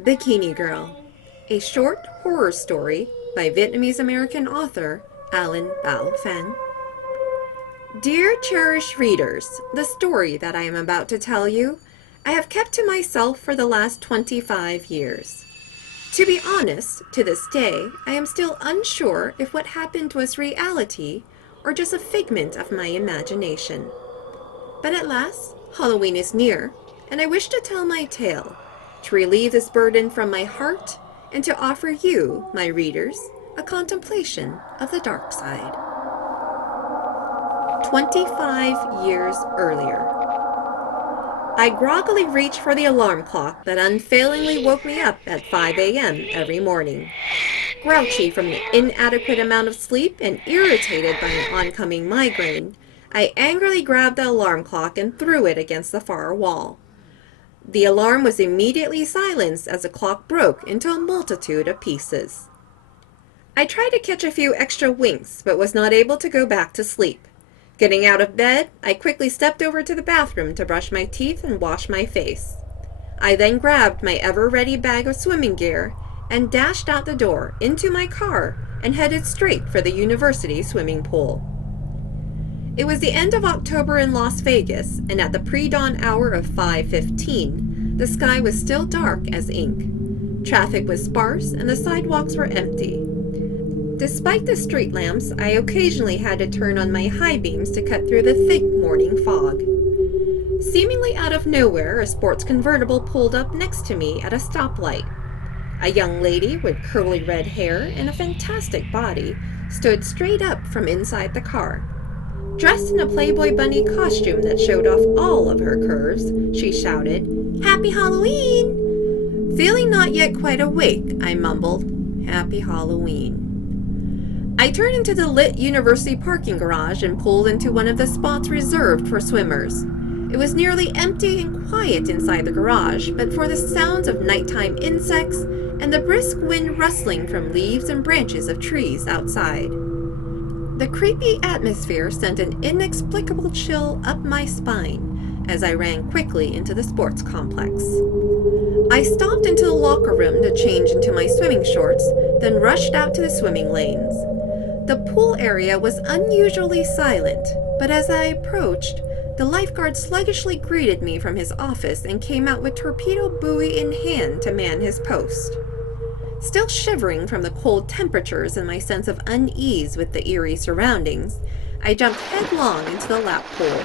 Bikini Girl, a short horror story by Vietnamese-American author Alain Bảo Phán. Dear cherished readers, the story that I am about to tell you, I have kept to myself for the last 25 years. To be honest, to this day, I am still unsure if what happened was reality or just a figment of my imagination. But at last, Halloween is near, and I wish to tell my tale, to relieve this burden from my heart, and to offer you, my readers, a contemplation of the dark side. 25 years earlier. I groggily reached for the alarm clock that unfailingly woke me up at 5 a.m. every morning. Grouchy from the inadequate amount of sleep and irritated by an oncoming migraine, I angrily grabbed the alarm clock and threw it against the far wall. The alarm was immediately silenced as the clock broke into a multitude of pieces. I tried to catch a few extra winks, but was not able to go back to sleep. Getting out of bed, I quickly stepped over to the bathroom to brush my teeth and wash my face. I then grabbed my ever-ready bag of swimming gear and dashed out the door into my car and headed straight for the university swimming pool. It was the end of October in Las Vegas, and at the pre-dawn hour of 5:15, the sky was still dark as ink. Traffic was sparse and the sidewalks were empty. Despite the street lamps, I occasionally had to turn on my high beams to cut through the thick morning fog. Seemingly out of nowhere, a sports convertible pulled up next to me at a stoplight. A young lady with curly red hair and a fantastic body stood straight up from inside the car. Dressed in a Playboy bunny costume that showed off all of her curves, she shouted, "Happy Halloween!" Feeling not yet quite awake, I mumbled, "Happy Halloween." I turned into the lit university parking garage and pulled into one of the spots reserved for swimmers. It was nearly empty and quiet inside the garage, but for the sounds of nighttime insects and the brisk wind rustling from leaves and branches of trees outside. The creepy atmosphere sent an inexplicable chill up my spine as I ran quickly into the sports complex. I stopped into the locker room to change into my swimming shorts, then rushed out to the swimming lanes. The pool area was unusually silent, but as I approached, the lifeguard sluggishly greeted me from his office and came out with torpedo buoy in hand to man his post. Still shivering from the cold temperatures and my sense of unease with the eerie surroundings, I jumped headlong into the lap pool.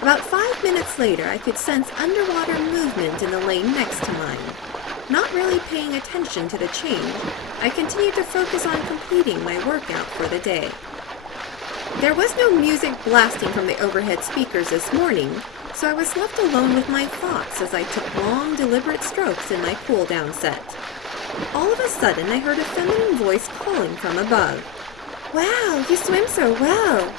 About 5 minutes later, I could sense underwater movement in the lane next to mine. Not really paying attention to the change, I continued to focus on completing my workout for the day. There was no music blasting from the overhead speakers this morning, so I was left alone with my thoughts as I took long, deliberate strokes in my cool-down set. All of a sudden, I heard a feminine voice calling from above. "Wow, you swim so well!"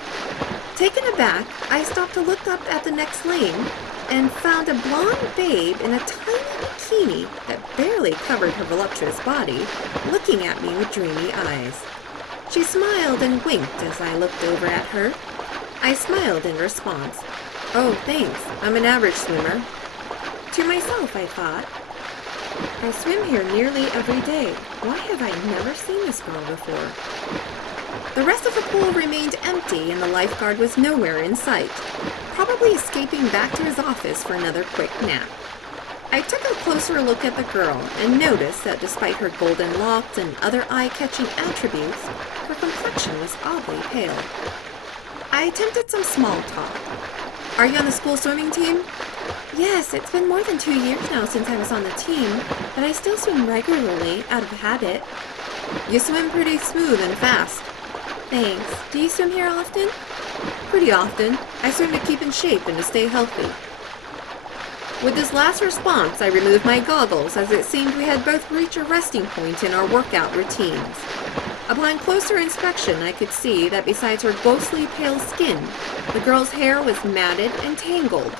Taken aback, I stopped to look up at the next lane and found a blonde babe in a tiny bikini that barely covered her voluptuous body, looking at me with dreamy eyes. She smiled and winked as I looked over at her. I smiled in response. "Oh, thanks, I'm an average swimmer." To myself, I thought, "I swim here nearly every day. Why have I never seen this girl before?" The rest of the pool remained empty and the lifeguard was nowhere in sight, probably escaping back to his office for another quick nap. I took a closer look at the girl and noticed that despite her golden locks and other eye-catching attributes, her complexion was oddly pale. I attempted some small talk. "Are you on the school swimming team?" "Yes, it's been more than 2 years now since I was on the team, but I still swim regularly out of habit." "You swim pretty smooth and fast." "Thanks. Do you swim here often?" "Pretty often. I swim to keep in shape and to stay healthy." With this last response, I removed my goggles as it seemed we had both reached a resting point in our workout routines. Upon closer inspection, I could see that besides her ghostly pale skin, the girl's hair was matted and tangled.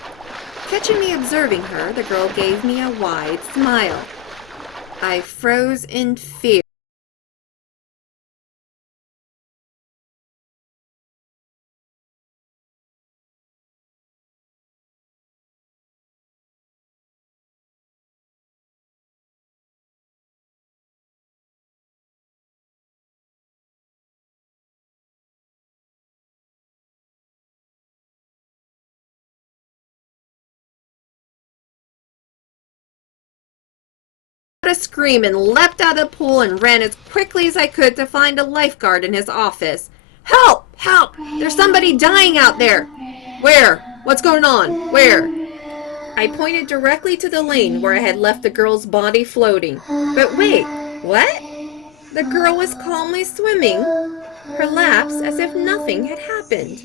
Catching me observing her, the girl gave me a wide smile. I froze in fear. a scream and leapt out of the pool and ran as quickly as I could to find a lifeguard in his office. "Help! Help! There's somebody dying out there!" "Where? What's going on? Where?" I pointed directly to the lane where I had left the girl's body floating. But wait, what? The girl was calmly swimming her laps as if nothing had happened.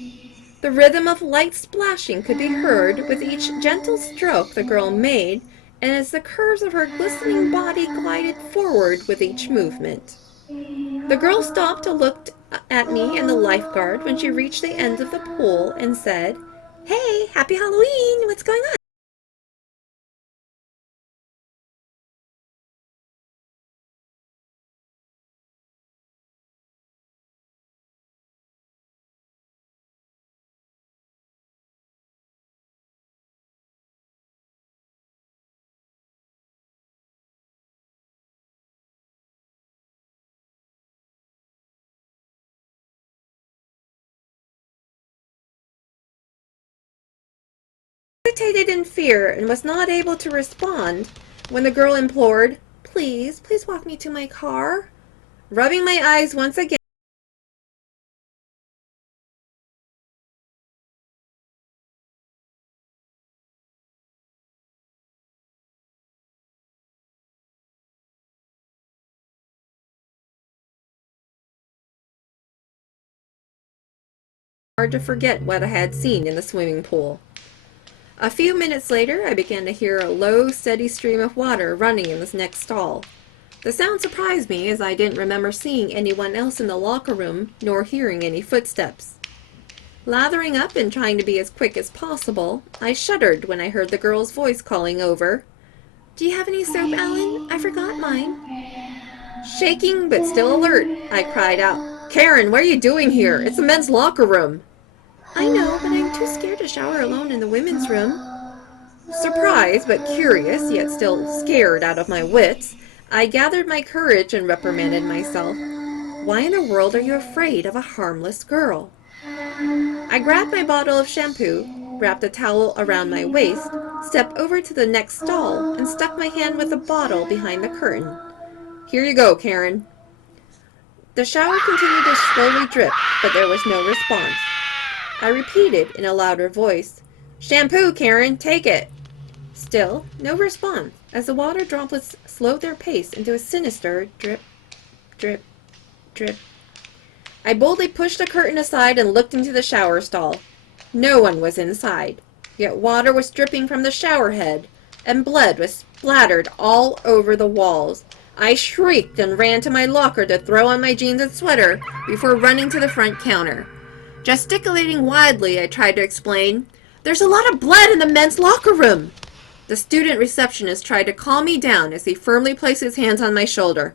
The rhythm of light splashing could be heard with each gentle stroke the girl made, and as the curves of her glistening body glided forward with each movement. The girl stopped to look at me and the lifeguard when she reached the end of the pool and said, "Hey, happy Halloween! What's going on?" I hesitated in fear and was not able to respond when the girl implored, "Please, please walk me to my car." Rubbing my eyes once again, hard to forget what I had seen in the swimming pool. A few minutes later, I began to hear a low, steady stream of water running in this next stall. The sound surprised me, as I didn't remember seeing anyone else in the locker room nor hearing any footsteps. Lathering up and trying to be as quick as possible, I shuddered when I heard the girl's voice calling over, "Do you have any soap, Alan? I forgot mine." Shaking but still alert, I cried out, "Karen, what are you doing here? It's the men's locker room." "I know, but I'm too scared to shower alone in the women's room." Surprised but curious, yet still scared out of my wits, I gathered my courage and reprimanded myself. Why in the world are you afraid of a harmless girl? I grabbed my bottle of shampoo, wrapped a towel around my waist, stepped over to the next stall, and stuck my hand with the bottle behind the curtain. "Here you go, Karen." The shower continued to slowly drip, but there was no response. I repeated in a louder voice, "Shampoo, Karen, take it." Still, no response, as the water droplets slowed their pace into a sinister drip, drip, drip. I boldly pushed the curtain aside and looked into the shower stall. No one was inside, yet water was dripping from the shower head, and blood was splattered all over the walls. I shrieked and ran to my locker to throw on my jeans and sweater before running to the front counter. Gesticulating wildly, I tried to explain, "There's a lot of blood in the men's locker room." The student receptionist tried to calm me down as he firmly placed his hands on my shoulder.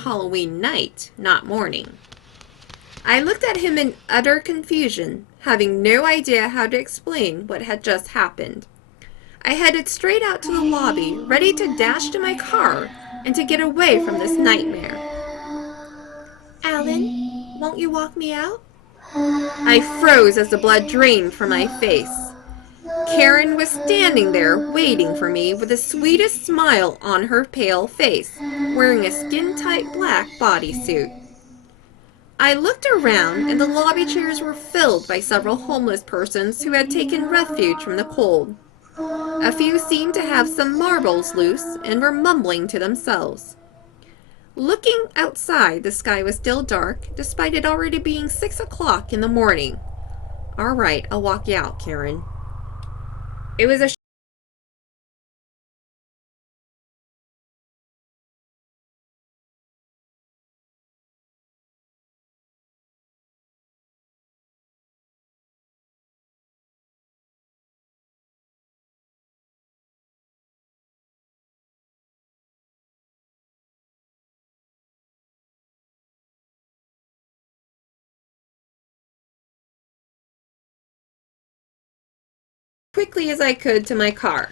Halloween night, not morning. I looked at him in utter confusion, having no idea how to explain what had just happened. I headed straight out to the lobby, ready to dash to my car and to get away from this nightmare. "Alan, won't you walk me out?" I froze as the blood drained from my face. Karen was standing there waiting for me with the sweetest smile on her pale face, wearing a skin-tight black bodysuit. I looked around, and the lobby chairs were filled by several homeless persons who had taken refuge from the cold. A few seemed to have some marbles loose and were mumbling to themselves. Looking outside, the sky was still dark, despite it already being 6 o'clock in the morning. "All right, I'll walk you out, Karen." It was a quickly as I could to my car.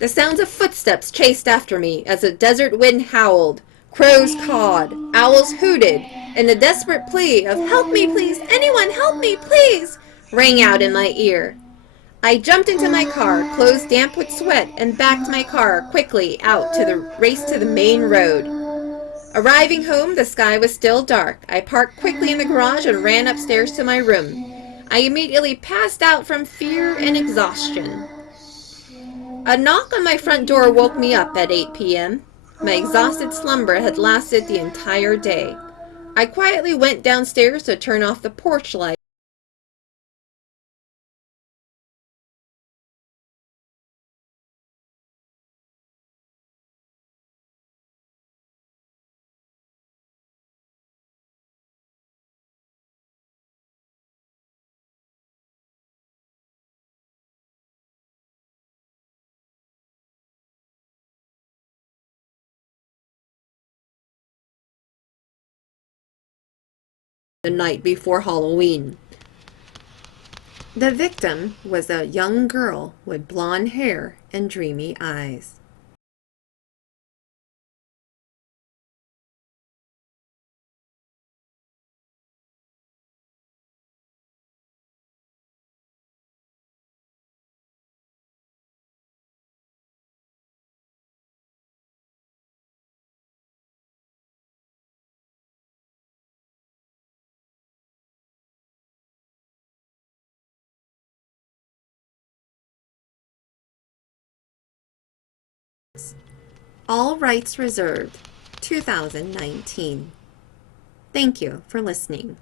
The sounds of footsteps chased after me as the desert wind howled, crows cawed, owls hooted, and the desperate plea of "Help me, please! Anyone, help me, please!" rang out in my ear. I jumped into my car, clothes damp with sweat, and backed my car quickly out to the race to the main road. Arriving home, the sky was still dark. I parked quickly in the garage and ran upstairs to my room. I immediately passed out from fear and exhaustion. A knock on my front door woke me up at 8 p.m. My exhausted slumber had lasted the entire day. I quietly went downstairs to turn off the porch light. The night before Halloween. The victim was a young girl with blonde hair and dreamy eyes. All rights reserved. 2019. Thank you for listening.